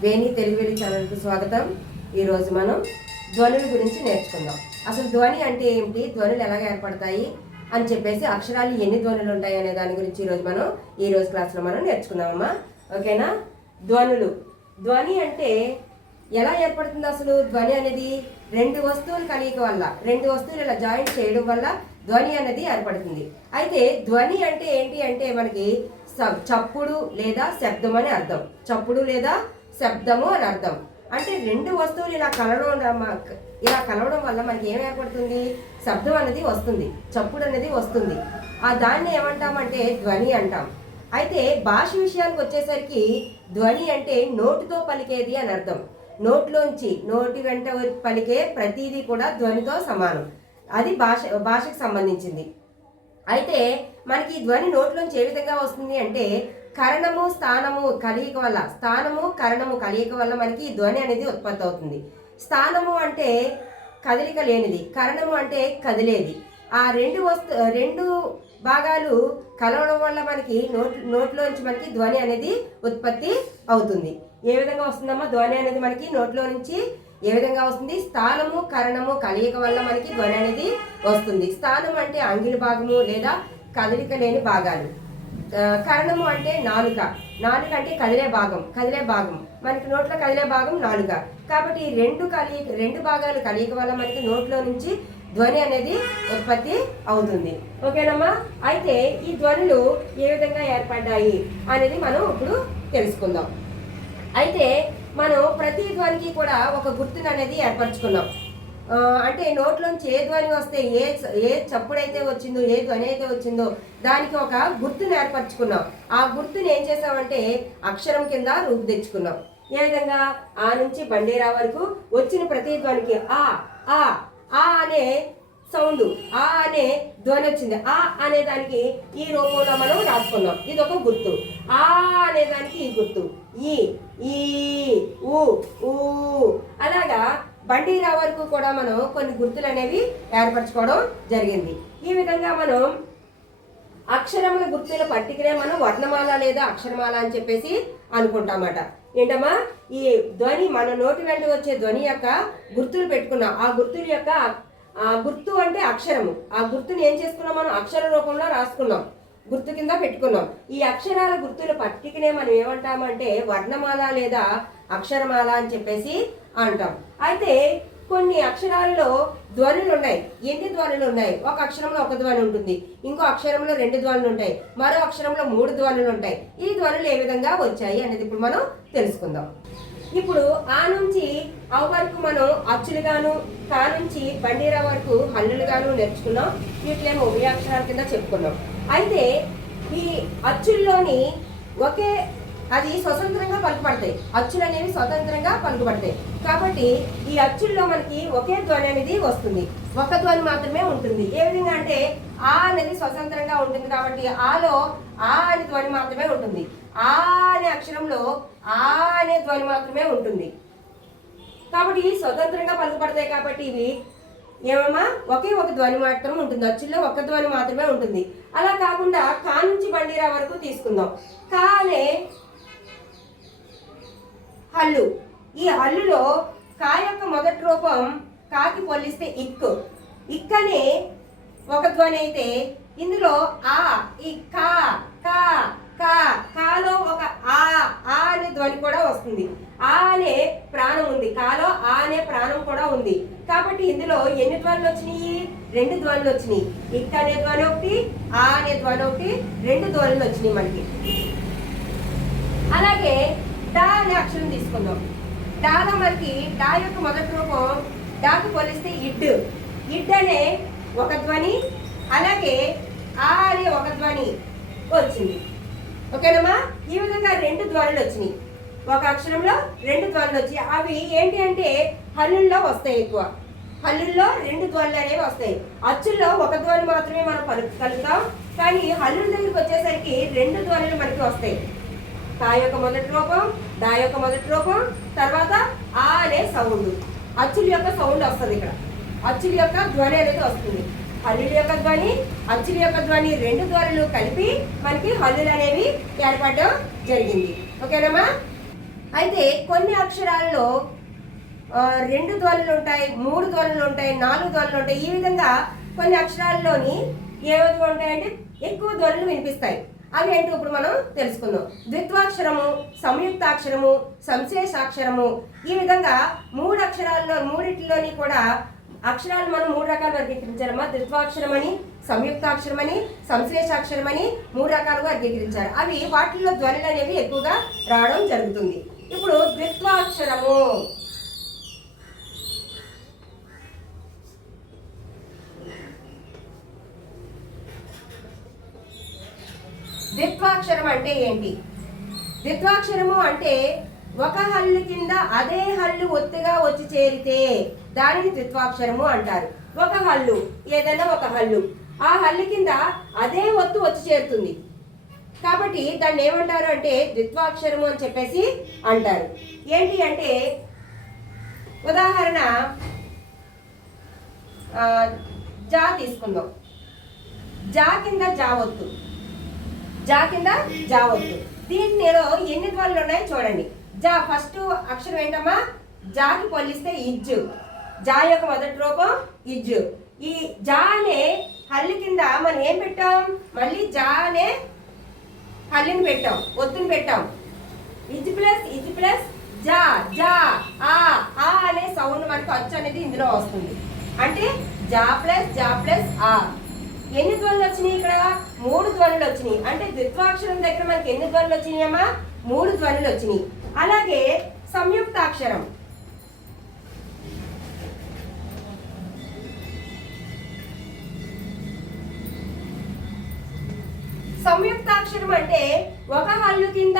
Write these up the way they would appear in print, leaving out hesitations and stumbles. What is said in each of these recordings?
వేణి తెలుగు ఛానల్కి స్వాగతం. ఈరోజు మనం ధ్వనుల గురించి నేర్చుకుందాం. అసలు ధ్వని అంటే ఏమిటి, ధ్వనులు ఎలాగ ఏర్పడతాయి అని చెప్పేసి, అక్షరాలు ఎన్ని ధ్వనులు ఉంటాయి అనే దాని గురించి ఈరోజు క్లాస్లో మనం నేర్చుకుందామమ్మా. ఓకేనా? ధ్వని అంటే ఎలా ఏర్పడుతుంది? అసలు ధ్వని అనేది రెండు వస్తువుల కలయిక వల్ల, రెండు వస్తువులు ఇలా జాయింట్ చేయడం వల్ల ధ్వని అనేది ఏర్పడుతుంది. అయితే ధ్వని అంటే ఏంటి అంటే మనకి చప్పుడు లేదా శబ్దం అని అర్థం. చప్పుడు లేదా శబ్దము అని అర్థం. అంటే రెండు వస్తువులు ఇలా కలవడం వల్ల మనకి ఏం ఏర్పడుతుంది? శబ్దం అనేది వస్తుంది, చప్పుడు అనేది వస్తుంది. దాన్ని ఏమంటామంటే ధ్వని అంటాం. అయితే భాష విషయానికి వచ్చేసరికి ధ్వని అంటే నోటితో పలికేది అని అర్థం. నోటి వెంట పలికే ప్రతిదీ కూడా ధ్వనితో సమానం. అది భాషకు సంబంధించింది. అయితే మనకి ధ్వని నోట్లోంచి ఏ విధంగా వస్తుంది అంటే కరణము స్థానము కలయిక వల్ల, స్థానము కరణము కలయిక వల్ల మనకి ధ్వని అనేది ఉత్పత్తి అవుతుంది. స్థానము అంటే కదలిక లేనిది, కరణము అంటే కదిలేది. ఆ రెండు భాగాలు కలవడం వల్ల మనకి నోట్లోంచి మనకి ధ్వని అనేది ఉత్పత్తి అవుతుంది. ఏ విధంగా వస్తుందమ్మా ధ్వని అనేది మనకి నోట్లో నుంచి? ఏ విధంగా వస్తుంది? స్థానము కరణము కలయిక వల్ల మనకి ధ్వని అనేది వస్తుంది. స్థానం అంటే అంగిలి భాగము లేదా కదలిక లేని భాగాలు. కరణము అంటే నాలుక అంటే కదిలే భాగం. మనకి నోట్లో కదిలే భాగం నాలుక. కాబట్టి రెండు భాగాలు కలయిక వల్ల మనకి నోట్లో నుంచి ధ్వని అనేది ఉత్పత్తి అవుతుంది. ఓకేనమ్మా? అయితే ఈ ధ్వనులు ఏ విధంగా ఏర్పడ్డాయి అనేది మనం ఇప్పుడు తెలుసుకుందాం. అయితే మనం ప్రతి ధ్వనికి కూడా ఒక గుర్తును అనేది ఏర్పరచుకున్నాం. అంటే నోట్లోంచి ఏ ధ్వని వస్తే, ఏ చప్పుడైతే వచ్చిందో, ఏ ధ్వని అయితే వచ్చిందో దానికి ఒక గుర్తును ఏర్పరచుకున్నాం. ఆ గుర్తుని ఏం చేసామంటే అక్షరం కింద రూపు తెచ్చుకున్నాం. ఏ విధంగా? ఆ నుంచి బండేరా వరకు వచ్చిన ప్రతి ధ్వనికి ఆ అనే సౌండ్, ఆ అనే ధ్వని వచ్చింది. ఆ అనే దానికి ఈ రూపంలో మనం రాసుకున్నాం. ఇది ఒక గుర్తు. ఆ అనే దానికి ఈ గుర్తు, ఈ ఊ. అలాగా బండిరా వరకు కూడా మనం కొన్ని గుర్తులు అనేవి ఏర్పరచుకోవడం జరిగింది. ఈ విధంగా మనం అక్షరముల గుర్తుల పట్టికనే మనం వర్ణమాల లేదా అక్షరమాల అని చెప్పేసి అనుకుంటామట. ఏంటమ్మా? ఈ ధ్వని మన నోటి వెంట వచ్చే ధ్వని యొక్క గుర్తులు పెట్టుకున్నాం. ఆ గుర్తుల యొక్క గుర్తు అంటే అక్షరము. ఆ గుర్తుని ఏం చేసుకున్నాం? మనం అక్షర రూపంలో రాసుకున్నాం, గుర్తు కింద పెట్టుకున్నాం. ఈ అక్షరాల గుర్తుల పట్టికనే మనం ఏమంటామంటే వర్ణమాల లేదా అక్షరమాల అని చెప్పేసి అంటాం. అయితే కొన్ని అక్షరాల్లో ధ్వనులు ఉన్నాయి. ఎన్ని ధ్వనులు ఉన్నాయి? ఒక అక్షరంలో ఒక ధ్వని ఉంటుంది, ఇంకో అక్షరంలో రెండు ధ్వనులు ఉంటాయి, మరో అక్షరంలో మూడు ధ్వనులు ఉంటాయి. ఈ ధ్వనులు ఏ విధంగా వచ్చాయి అనేది ఇప్పుడు మనం తెలుసుకుందాం. ఇప్పుడు ఆ నుంచి అ వరకు మనం అచ్చులుగాను, కా నుంచి బండిరా వరకు హల్లులుగాను నేర్చుకున్నాం. వీటిలేమో ఉభయాక్షరాల కింద చెప్పుకున్నాం. అయితే ఈ అచ్చుల్లోని అది స్వతంత్రంగా పలుకుపడతాయి. అచ్చులు అనేవి స్వతంత్రంగా పలుకుపడతాయి. కాబట్టి ఈ అచ్చుల్లో మనకి ఒకే ధ్వని అనేది వస్తుంది, ఒక ధ్వని మాత్రమే ఉంటుంది. ఏ విధంగా అంటే ఆ అనేది స్వతంత్రంగా ఉంటుంది కాబట్టి ఆలో ఆ అనే ధ్వని మాత్రమే ఉంటుంది. ఆ అనే అక్షరంలో ఆ అనే ధ్వని మాత్రమే ఉంటుంది. కాబట్టి స్వతంత్రంగా పలుకుపడతాయి. కాబట్టి ఇవి ఏమమ్మా ఒకే ఒక ధ్వని మాత్రం ఉంటుంది. అచ్చుల్లో ఒక ధ్వని మాత్రమే ఉంటుంది. అలా కాకుండా కా నుంచి బండిరా వరకు తీసుకుందాం. కా అనే హల్లు. ఈ హల్లులో కా యొక్క మొదటి రూపం కాకి పోలిస్తే ఇక్ అనే ఒక ధ్వని అయితే ఇందులో ఈ కాలో ఒక ఆ అనే ధ్వని కూడా వస్తుంది. ఆ అనే ప్రాణం ఉంది, కాలో ఆ అనే ప్రాణం కూడా ఉంది. కాబట్టి ఇందులో ఎన్ని ధ్వనులు వచ్చినాయి? రెండు ధ్వనులు వచ్చినాయి. ఇక్ అనే ధ్వని ఒకటి, ఆ అనే ధ్వని ఒకటి, రెండు ధ్వనులు వచ్చినాయి మనకి. అలాగే డా అనే అక్షరం తీసుకుందాం. డాలో మనకి డా యొక్క మొదటి రూపం డాకు పోలిస్తే ఇడ్ అనే ఒక ధ్వని, అలాగే ఆ అనే ఒక ధ్వని వచ్చింది. ఓకేనమ్మా? ఈ విధంగా రెండు ధ్వనులు వచ్చినాయి. ఒక అక్షరంలో రెండు ధ్వనులు వచ్చి అవి ఏంటి అంటే హల్లుల్లో వస్తాయి. ఎక్కువ హల్లుల్లో రెండు ధ్వనులు అనేవి వస్తాయి. అచ్చుల్లో ఒక ధ్వని మాత్రమే మనం కలుగుతాం. కానీ హల్లుల దగ్గరికి వచ్చేసరికి రెండు ధ్వనులు మనకి వస్తాయి. కా యొక్క మొదటి రూపం, దా యొక్క మొదటి రూపం, తర్వాత ఆ అనే సౌండ్, అచ్చుల యొక్క సౌండ్ వస్తుంది. ఇక్కడ అచ్చుల యొక్క ధ్వని అనేది వస్తుంది. హల్లుల యొక్క ధ్వని, అచ్చుల యొక్క ధ్వని, రెండు ధ్వనులు కలిపి మనకి హల్లులు అనేవి ఏర్పడడం జరిగింది. ఓకేనమ్మా? అయితే కొన్ని అక్షరాల్లో 2 ధ్వనులు ఉంటాయి, 3 ధ్వనులు ఉంటాయి, 4 ధ్వనులు ఉంటాయి. ఈ విధంగా కొన్ని అక్షరాల్లోని ఏ విధంగా ఉంటాయంటే ఎక్కువ ధ్వనులు వినిపిస్తాయి. అవి ఏంటో ఇప్పుడు మనం తెలుసుకుందాం. ద్విత్వాక్షరము, సంయుక్తాక్షరము, సంశ్లేషాక్షరము, ఈ విధంగా 3 అక్షరాల్లో మూడిటిలోని కూడా అక్షరాలు మనం 3 రకాలు వర్గీకరించారమ్మా. ద్విత్వాక్షరం అని, సంయుక్తాక్షరం అని, సంశ్లేషాక్షరం అని 3 రకాలుగా వర్గీకరించారు. అవి వాటిల్లో ధ్వనులు అనేవి ఎక్కువగా రావడం జరుగుతుంది. ఇప్పుడు ద్విత్వాక్షరము, ద్విత్వాక్షరం అంటే ఏంటి? ద్విత్వాక్షరము అంటే ఒక హల్లు కింద అదే హల్లు ఒత్తుగా వచ్చి చేరితే దానిని ద్విత్వాక్షరము అంటారు. ఒక హల్లు, ఏదైనా ఒక హల్లు, ఆ హల్లు కింద అదే ఒత్తు వచ్చి చేరుతుంది కాబట్టి దాన్ని ఏమంటారు అంటే ద్విత్వాక్షరము అని చెప్పేసి అంటారు. ఏంటి అంటే ఉదాహరణ జా తీసుకుందాం. జా కింద జా ఒత్తు, జా కింద జా ఒత్తు. దీనిలో ఎన్ని ధ్వనులు ఉన్నాయో చూడండి. జా ఫస్ట్ అక్షరం ఏంటమ్మా? జాకి పోలిస్తే ఇజ్జు. జా యొక్క మొదటి రూపం ఇజ్జు. ఈ జా అనే హల్లు కింద మనం ఏం పెట్టాం? మళ్ళీ జా అనే హల్లుని పెట్టాం, ఒత్తుని పెట్టాం. ఇజ్ ప్లస్ జా, జా ఆ అనే సౌండ్ మనకు అచ్చు అనేది ఇందులో వస్తుంది. అంటే జా ప్లస్ ఆ. ఎన్ని ధ్వనులు వచ్చినాయి? ఇక్కడ 3 ధ్వనులు వచ్చినాయి. అంటే ద్విత్వాక్షరం దగ్గర మనకి ఎన్ని ధ్వనులు వచ్చినాయమ్మా? 3 ధ్వనులు వచ్చినాయి. అలాగే సంయుక్తాక్షరం, సంయుక్తాక్షరం అంటే ఒక హల్లు కింద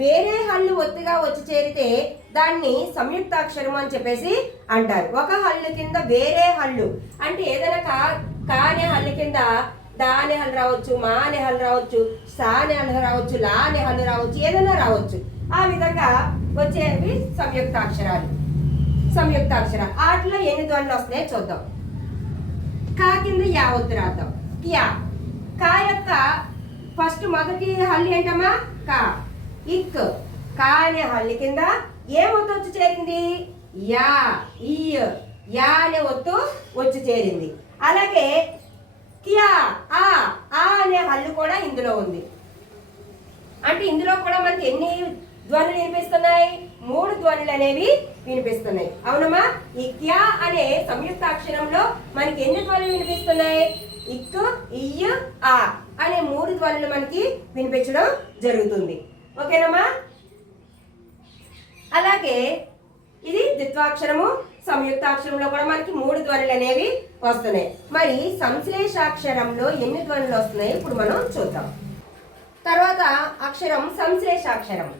వేరే హల్లు ఒత్తుగా వచ్చి చేరితే దాన్ని సంయుక్తాక్షరం అని చెప్పేసి అంటారు. ఒక హల్లు కింద వేరే హల్లు అంటే ఏదైనా కా అనే హల్లు కింద దా అనే హల్లు రావచ్చు, మా అనే హల్లు రావచ్చు, సా అనే హల్లు రావచ్చు, లా అనే హల్లు రావచ్చు, ఏదైనా రావచ్చు. ఆ విధంగా వచ్చేవి సంయుక్తాక్షరాలు. సంయుక్తాక్షరాలు వాటిలో ఎన్ని ధ్వనులు వస్తున్నాయో చూద్దాం. కా కింద యా ఒత్తు రాద్దాం. కియా. కా యొక్క ఫస్ట్ మొదటి హల్లు ఏంటమ్మా? కా. ఇక్. కా అనే హల్లు కింద ఏ ఒత్తు వచ్చి చేరింది? యా. ఈ యా అనే ఒత్తు వచ్చి చేరింది. అలాగే కియా ఆ అనే హల్లు కూడా ఇందులో ఉంది. అంటే ఇందులో కూడా మనకి ఎన్ని ధ్వనులు వినిపిస్తున్నాయి? 3 ధ్వనులు అనేవి వినిపిస్తున్నాయి. అవునమ్మా? ఈ క్యా అనే సంయుక్తాక్షరంలో మనకి ఎన్ని ధ్వనులు వినిపిస్తున్నాయి? ఇక్, ఇయ్, ఆ అనే 3 ధ్వనులు మనకి వినిపించడం జరుగుతుంది. ఓకేనమ్మా? అలాగే ఇది ద్విత్వాక్షరము, సంయుక్తాక్షరంలో కూడా మనకి 3 ధ్వనులు అనేవి వస్తున్నాయి. మరి సంశ్లేషాక్షరంలో ఎన్ని ధ్వనులు వస్తున్నాయి ఇప్పుడు మనం చూద్దాం. తర్వాత అక్షరం సంశ్లేషాక్షరం.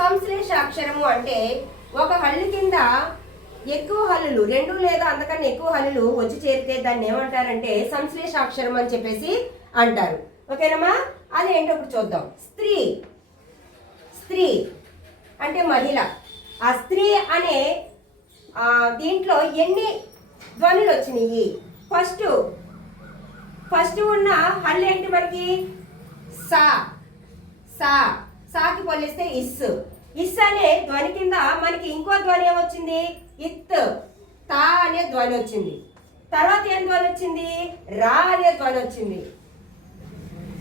సంశ్లేషాక్షరము అంటే ఒక హల్లు కింద ఎక్కువ హల్లులు, 2 లేదా అంతకన్నా ఎక్కువ హల్లులు వచ్చి చేరితే దాన్ని ఏమంటారంటే సంశ్లేషాక్షరం అని చెప్పేసి అంటారు. ఓకేనమ్మా? అదేంటో ఇప్పుడు చూద్దాం. స్త్రీ. స్త్రీ అంటే మహిళ. ఆ స్త్రీ అనే దీంట్లో ఎన్ని ధ్వనులు వచ్చినాయి? ఫస్ట్ ఉన్న హల్లు ఏంటి మనకి? సా. సా. సాకి పోలిస్తే ఇస్. ఇస్ అనే ధ్వని కింద మనకి ఇంకో ధ్వని ఏమొచ్చింది? ఇత్. తా అనే ధ్వని వచ్చింది. తర్వాత ఏం ధ్వని వచ్చింది? రా అనే ధ్వని వచ్చింది.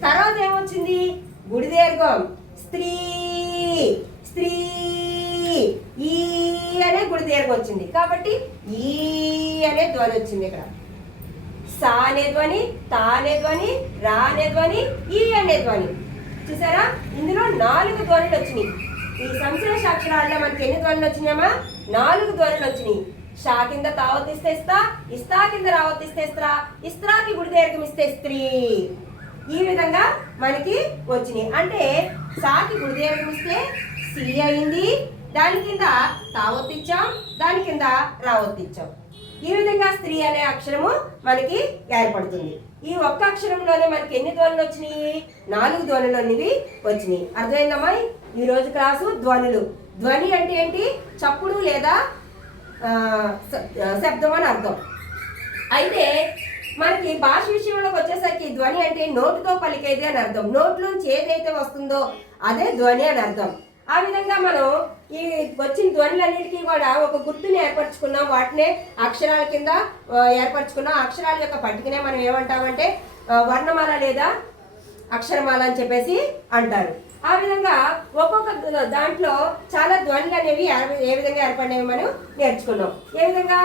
తర్వాత ఏమొచ్చింది? గుడి దీర్ఘం. స్త్రీ. స్త్రీ. ఈ అనే గుడి దీర్ఘం వచ్చింది కాబట్టి ఈ అనే ధ్వని వచ్చింది. ఇక్కడ సా అనే ధ్వని, తా అనే ధ్వని, రా అనే ధ్వని, ఈ అనే ధ్వని. చూసారా? ఇందులో 4 ధ్వనులు వచ్చినాయి. ఈ సంశ్లేషాక్షరాల్లో మనకి ఎన్ని ధ్వనులు వచ్చినాయమ్మా? 4 ధ్వనులు వచ్చినాయి. షా కింద తావతిస్తే ఇస్తా, ఇస్తా కింద రావతిస్తే ఇస్త్రా, ఇస్త్రాకి గుడి దీర్ఘం ఇస్తే స్త్రీ. ఈ విధంగా మనకి వచ్చినాయి. అంటే సాకి గుడి దీర్ఘం ఇస్తే సి అయింది, దాని కింద తావొత్తిచ్చాం, దాని కింద రావొత్తిచ్చాం. ఈ విధంగా స్త్రీ అనే అక్షరము మనకి ఏర్పడుతుంది. ఈ ఒక్క అక్షరంలోనే మనకి ఎన్ని ధ్వనులు వచ్చినాయి? 4 ధ్వనులు అనేవి వచ్చినాయి. అర్థమైందమ్మా? ఈరోజు క్లాసు ధ్వనులు. ధ్వని అంటే ఏంటి? చప్పుడు లేదా శబ్దం అని అర్థం. అయితే మనకి భాష విషయంలోకి వచ్చేసరికి ధ్వని అంటే నోటుతో పలికేది అని అర్థం. నోట్లోంచి ఏదైతే వస్తుందో అదే ధ్వని అని అర్థం. ఆ విధంగా మనం ఈ వచ్చిన ధ్వనులన్నిటికీ కూడా ఒక గుర్తుని ఏర్పరచుకున్నాం. వాటినే అక్షరాల కింద ఏర్పరచుకున్నాం. అక్షరాల యొక్క పట్టికనే మనం ఏమంటామంటే వర్ణమాల లేదా అక్షరమాల అని చెప్పేసి అంటారు. ఆ విధంగా ఒక్కొక్క దాంట్లో చాలా ధ్వనులు అనేవి ఏ విధంగా ఏర్పడినవి మనం నేర్చుకున్నాం. ఏ విధంగా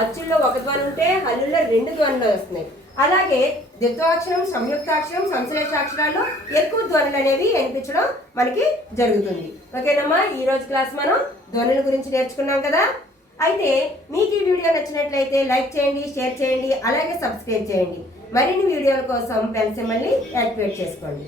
అచ్చుల్లో ఒక ధ్వని ఉంటే హల్లుల్లో 2 ధ్వనులు వస్తున్నాయి. అలాగే ద్విత్వాక్షరం, సంయుక్తాక్షరం, సంశ్లేషాక్షరాల్లో ఎక్కువ ధ్వనులు అనేవి వినిపించడం మనకి జరుగుతుంది. ఓకేనమ్మా, ఈ రోజు క్లాస్ మనం ధ్వనుల గురించి నేర్చుకున్నాం కదా. అయితే మీకు ఈ వీడియో నచ్చినట్లయితే లైక్ చేయండి, షేర్ చేయండి, అలాగే సబ్స్క్రైబ్ చేయండి. మరిన్ని వీడియోల కోసం బెల్ సింబల్ని యాక్టివేట్ చేసుకోండి.